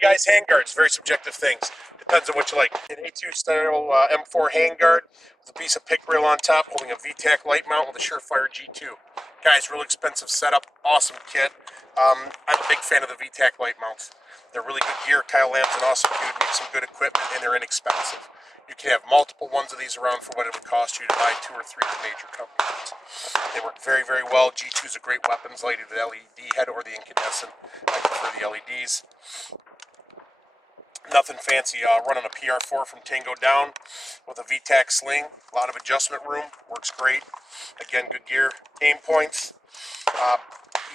Guys, handguards, very subjective things. Depends on what you like. An A2 style M4 handguard with a piece of pick rail on top, holding a VTAC light mount with a Surefire G2. Guys, real expensive setup, awesome kit. I'm a big fan of the VTAC light mounts. They're really good gear. Kyle Lamb's an awesome dude, makes some good equipment, and they're inexpensive. You can have multiple ones of these around for what it would cost you to buy 2 or 3 of the major companies. They work very, very well. G2 is a great weapons light, either the LED head or the incandescent. I prefer the LEDs. Nothing fancy, running a PR4 from Tango Down with a VTAC sling. A lot of adjustment room, works great. Again, good gear. Aim points.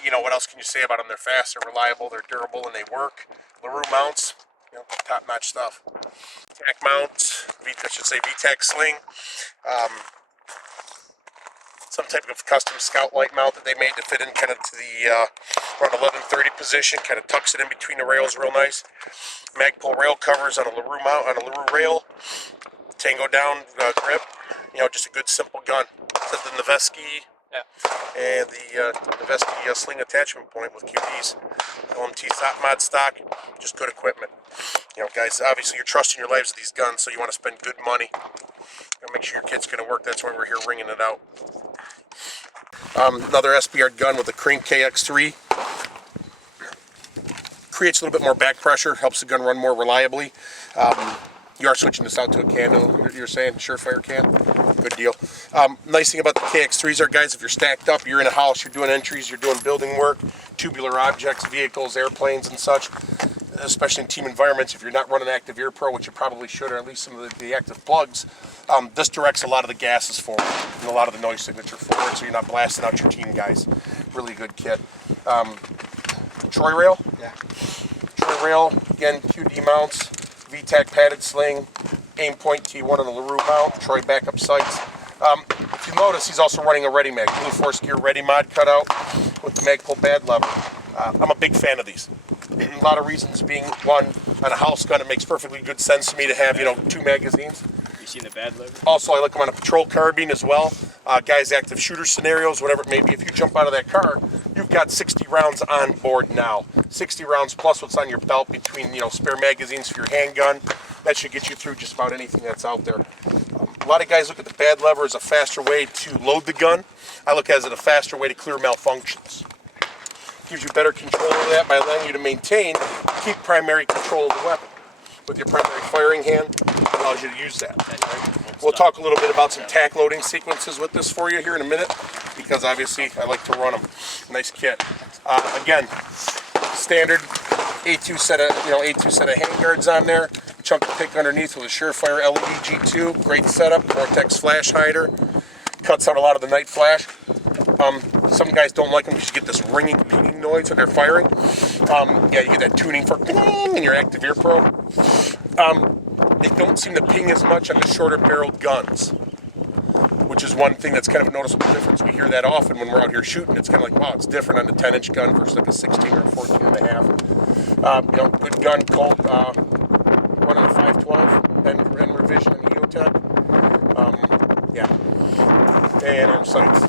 You know, what else can you say about them? They're fast, they're reliable, they're durable, and they work. LaRue mounts, you know, top-notch stuff. VTAC mounts, VTAC sling. Some type of custom scout light mount that they made to fit in kind of to the around 1130 position, kind of tucks it in between the rails real nice. Magpul rail covers on a LaRue mount, on a LaRue rail. Tango Down grip. You know, just a good simple gun. It's the Noveski. Yeah. And the Noveski sling attachment point with QDs, LMT mod stock, just good equipment. You know, guys, obviously you're trusting your lives with these guns, so you want to spend good money. And make sure your kit's going to work. That's why we're here ringing it out. Another SBR gun with a Crank KX3. Creates a little bit more back pressure, helps the gun run more reliably. You are switching this out to a can, you're saying, Surefire can? Good deal. Nice thing about the KX3s are, guys, if you're stacked up, you're in a house, you're doing entries, you're doing building work, tubular objects, vehicles, airplanes and such, especially in team environments, if you're not running Active Ear Pro, which you probably should, or at least some of the active plugs, this directs a lot of the gases forward and a lot of the noise signature forward, so you're not blasting out your team guys. Really good kit. Troy rail. Yeah. Troy rail, again, QD mounts, VTAC padded sling, aim point T1 on the LaRue mount, Troy backup sights. If you notice, he's also running a Ready Mag, Blue Force Gear Ready Mod cutout with the Magpul bad lever. I'm a big fan of these. A lot of reasons being, one, on a house gun, it makes perfectly good sense to me to have, you know, 2 magazines. You seen the bad lever? Also, I like them on a patrol carbine as well. Guys, active shooter scenarios, whatever it may be. If you jump out of that car, you've got 60 rounds on board now. 60 rounds plus what's on your belt between, you know, spare magazines for your handgun. That should get you through just about anything that's out there. A lot of guys look at the bad lever as a faster way to load the gun. I look at it as a faster way to clear malfunctions. Gives you better control of that by allowing you to maintain, keep primary control of the weapon. With your primary firing hand, it allows you to use that. Right? We'll talk a little bit about some tack loading sequences with this for you here in a minute, because obviously I like to run them. Nice kit. Again, standard A2 set of handguards on there. Chunk of pick underneath with a Surefire LED G2. Great setup. Vortex flash hider. Cuts out a lot of the night flash. Some guys don't like them because you get this ringing, pinging noise when they're firing. Yeah, you get that tuning for ping in your Active Ear Pro. They don't seem to ping as much on the shorter barreled guns, which is one thing that's kind of a noticeable difference. We hear that often when we're out here shooting. It's kind of like, wow, it's different on the 10-inch gun versus like a 16 or 14 and a half. You know, good gun, Colt, running a 512, and revision in the EOTech. Yeah. And arm sights.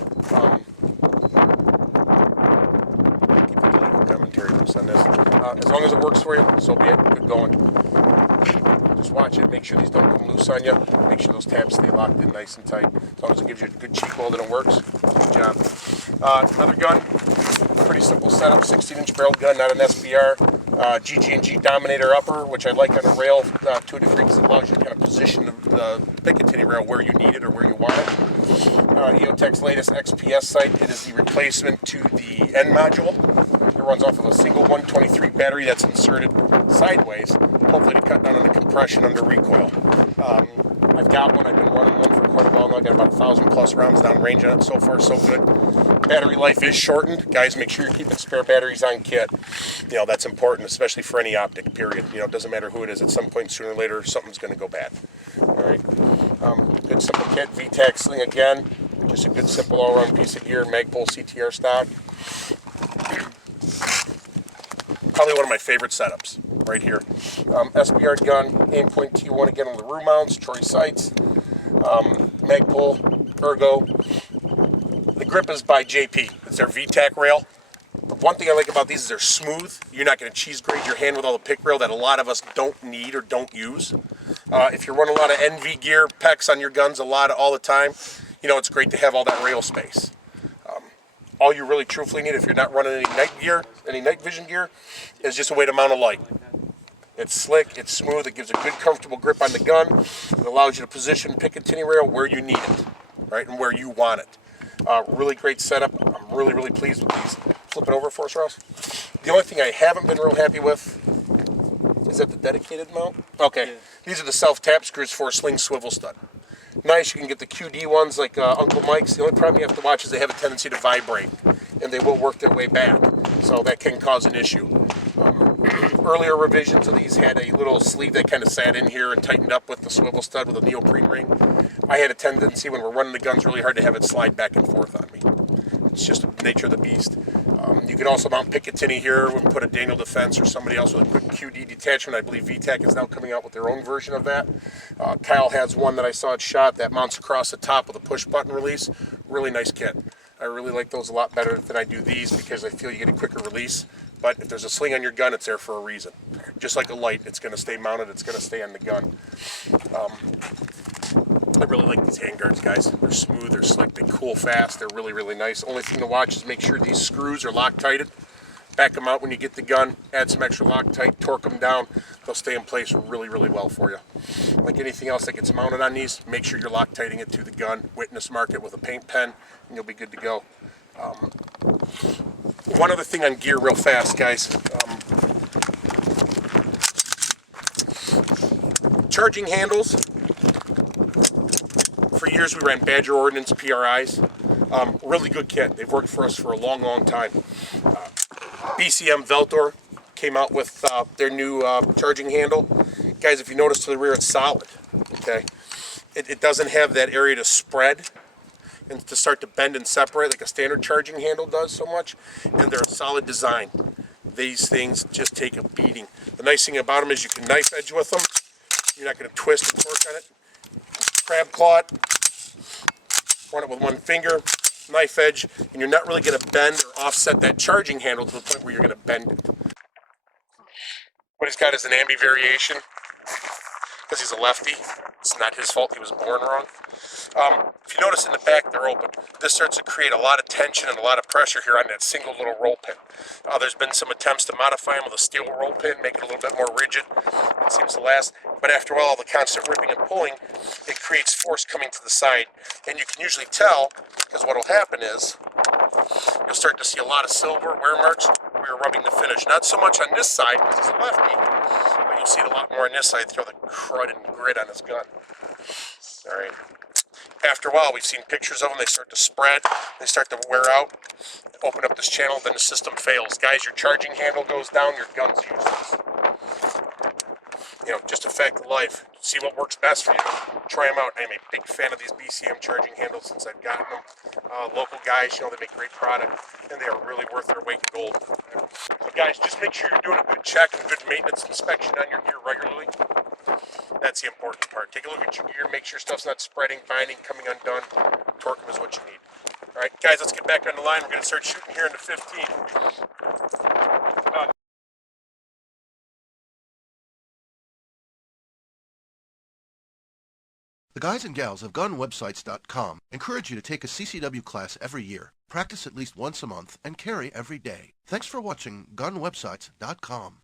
Commentary on this. As long as it works for you, so be it. Good going. Just watch it. Make sure these don't come loose on you. Make sure those tabs stay locked in nice and tight. As long as it gives you a good cheek weld and it works, good job. Another gun. Pretty simple setup. 16-inch barrel gun, not an SBR. GG&G Dominator upper, which I like on a rail to a degree because it allows you to kind of position the Picatinny rail where you need it or where you want it. EOTech's latest XPS sight. It is the replacement to the N module. It runs off of a single 123 battery that's inserted sideways, hopefully to cut down on the compression under recoil. I've got one. I've been running one for quite a while now. I've got about 1,000 plus rounds down range on it. So far, so good. Battery life is shortened. Guys, make sure you're keeping spare batteries on kit. You know, that's important, especially for any optic, period. You know, it doesn't matter who it is. At some point, sooner or later, something's going to go bad. All right. Good simple kit. VTAC sling again. Just a good, simple, all-around piece of gear. Magpul CTR stock. Probably one of my favorite setups right here. SBR gun, aim point T1 again on the LaRue mounts, Troy sights, Magpul, Ergo. The grip is by JP. It's their VTAC rail. One thing I like about these is they're smooth. You're not going to cheese grade your hand with all the pick rail that a lot of us don't need or don't use. If you're running a lot of NV gear, pecs on your guns all the time, it's great to have all that rail space. All you really truthfully need if you're not running any night vision gear, is just a way to mount a light. It's slick, it's smooth, it gives a good comfortable grip on the gun. It allows you to position Picatinny rail where you need it, right, and where you want it. Really great setup. I'm really, really pleased with these. Flip it over for us, Ross. The only thing I haven't been real happy with, is that the dedicated mount? Okay, yeah. These are the self-tap screws for a sling swivel stud. Nice, you can get the QD ones like Uncle Mike's. The only problem you have to watch is they have a tendency to vibrate, and they will work their way back, so that can cause an issue. Earlier revisions of these had a little sleeve that kind of sat in here and tightened up with the swivel stud with a neoprene ring. I had a tendency when we're running the guns really hard to have it slide back and forth on me. It's just the nature of the beast. You can also mount Picatinny here and put a Daniel Defense or somebody else with a quick QD detachment. I believe VTAC is now coming out with their own version of that. Kyle has one that I saw it shot that mounts across the top with a push button release. Really nice kit. I really like those a lot better than I do these because I feel you get a quicker release. But if there's a sling on your gun, it's there for a reason. Just like a light, it's going to stay mounted, it's going to stay on the gun. I really like these handguards, guys. They're smooth, they're slick, they cool fast, they're really, really nice. Only thing to watch is make sure these screws are Loctited. Back them out when you get the gun, add some extra Loctite, torque them down. They'll stay in place really, really well for you. Like anything else that gets mounted on these, make sure you're Loctiting it to the gun, witness mark it with a paint pen, and you'll be good to go. One other thing on gear real fast, guys. Charging handles. For years we ran Badger Ordnance PRIs. Really good kit. They've worked for us for a long, long time. BCM Veltor came out with their new charging handle. Guys, if you notice to the rear, it's solid. Okay, it doesn't have that area to spread and to start to bend and separate like a standard charging handle does so much. And they're a solid design. These things just take a beating. The nice thing about them is you can knife edge with them. You're not going to twist and torque on it. Crab claw it. Run it with one finger. Knife edge, and you're not really going to bend or offset that charging handle to the point where you're going to bend it. What he's got is an ambi variation, because he's a lefty. It's not his fault, he was born wrong. If you notice in the back, they're open. This starts to create a lot of tension and a lot of pressure here on that single little roll pin. There's been some attempts to modify them with a steel roll pin, make it a little bit more rigid. It seems to last, but after all the constant ripping and pulling, it creates force coming to the side. And you can usually tell, because what will happen is, you'll start to see a lot of silver wear marks where you're rubbing the finish. Not so much on this side, because he's a lefty, but you'll see it a lot more on this side, throw the crud and grit on his gun. All right. After a while, we've seen pictures of them. They start to spread. They start to wear out. Open up this channel, then the system fails. Guys, your charging handle goes down, your gun's useless. Just a fact of life. See what works best for you. Try them out. I'm a big fan of these BCM charging handles since I've gotten them. Local guys, they make great product, and they are really worth their weight in gold. So guys, just make sure you're doing a good check and good maintenance inspection on your gear regularly. That's the important part. Take a look at your gear, make sure stuff's not spreading, binding, coming undone. Torque them is what you need. All right, guys, let's get back on the line. We're going to start shooting here in the 15. The guys and gals of GunWebsites.com encourage you to take a CCW class every year, practice at least once a month, and carry every day. Thanks for watching GunWebsites.com.